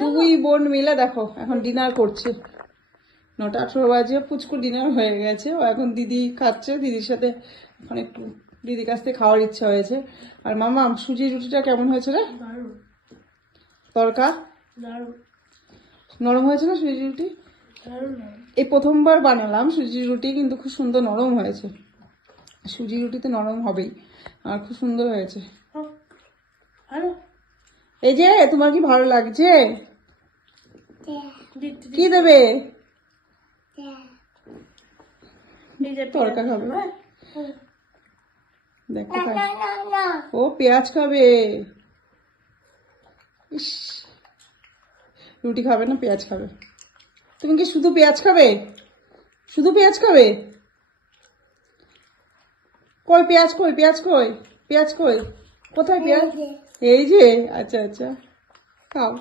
দুই বোন মিলে দেখো এখন ডিনার করছে। 9:18 বাজে, পুচকু ডিনার হয়ে গেছে। ও এখন দিদি খাচ্ছে, দিদির সাথে এখন একটু দিদির কাছ থেকে খাওয়ার ইচ্ছা হয়েছে। আর মামা সুজি রুটিটা কেমন হয়েছে রে? তরকা নরম হয়েছে না সুজি রুটি? এই প্রথমবার বানালাম সুজি রুটি, কিন্তু খুব সুন্দর নরম হয়েছে। সুজি রুটিতে নরম হবেই, আর খুব সুন্দর হয়েছে। এই যে তোমার কি ভালো লাগছে? কি দেবে? তরকা খাবে? দেখো ও পেঁয়াজ খাবে। ইস, রুটি খাবে না, পেঁয়াজ খাবে। তুমি কি শুধু পেঁয়াজ খাবে? শুধু পেঁয়াজ খাবে? কই পেঁয়াজ, কই পেঁয়াজ, কই পেঁয়াজ, কই কোথায় পেঁয়াজ? এই যে, আচ্ছা আচ্ছা, খাও।